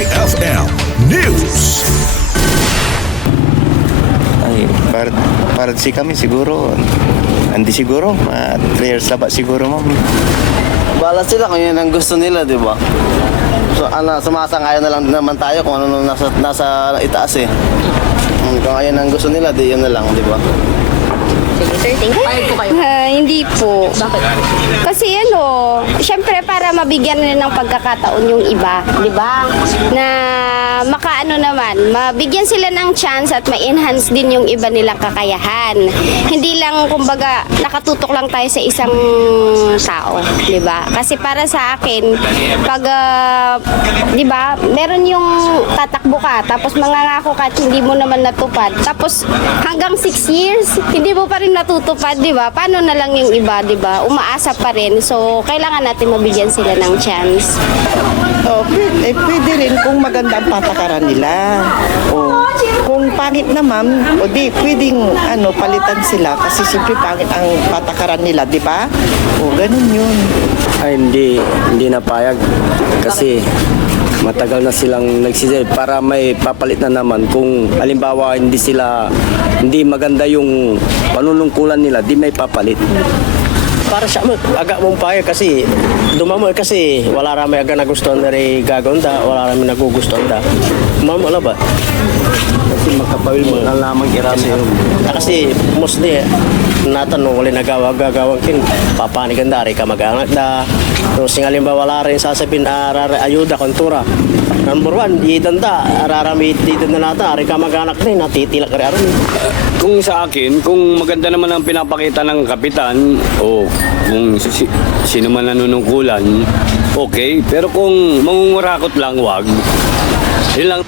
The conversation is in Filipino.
IFM News. Ay, para si kami siguro, hindi siguro, 3 years na ba siguro, ma'am? Bala sila kung yun ang gusto nila, di ba? So, sumasang-ayon na lang din naman tayo kung ano nasa itaas eh. Kung ayun ang gusto nila, di yun na lang, di ba? Sige, sir, thank you. Payag po kayo. Hindi po. Bakit? Kasi syempre para mabigyan rin ng pagkakataon yung iba, di ba? Na makaano naman, mabigyan sila ng chance at ma-enhance din yung iba nilang kakayahan. Hindi lang kumbaga nakatutok lang tayo sa isang tao, di ba? Kasi para sa akin, pag di ba, meron yung tatakbo ka, tapos mangangako ka at hindi mo naman natupad. Tapos hanggang 6 years, hindi mo pa rin natutupad, di ba? Paano na lang yung iba, di ba? Umaasa pa rin. So, kailangan natin mabigyan sila ng chance. Pwede rin kung maganda ang patakaran nila. O, kung pangit naman, o di, pwedeng palitan sila kasi siyempre pangit ang patakaran nila, di ba? O, ganun yun. Ay, hindi napayag kasi matagal na silang nagsisil para may papalit na naman kung halimbawa hindi maganda yung panunungkulan nila, di may papalit. Para sa mo, agak mong payag kasi dumamo kasi wala rami aga nagustuhan na rin gagonda, wala rami nagugustuhan da. Mamala ba? Kasi makapawil mo na lamang irami yun. Kasi mostly natanong wala nagawag-gagawang kin papanigan da rin ka mag-anak da. Tapos halimbawa wala rin sasabihin ayuda kontura. Number 1, idanda, ararami idan na natin, ari ka mag-anak din, natitilak rin aron. Kung sa akin, kung maganda naman ang pinapakita ng kapitan o kung sino man nanunungkulan, okay. Pero kung mangungurakot lang, wag. Yun lang.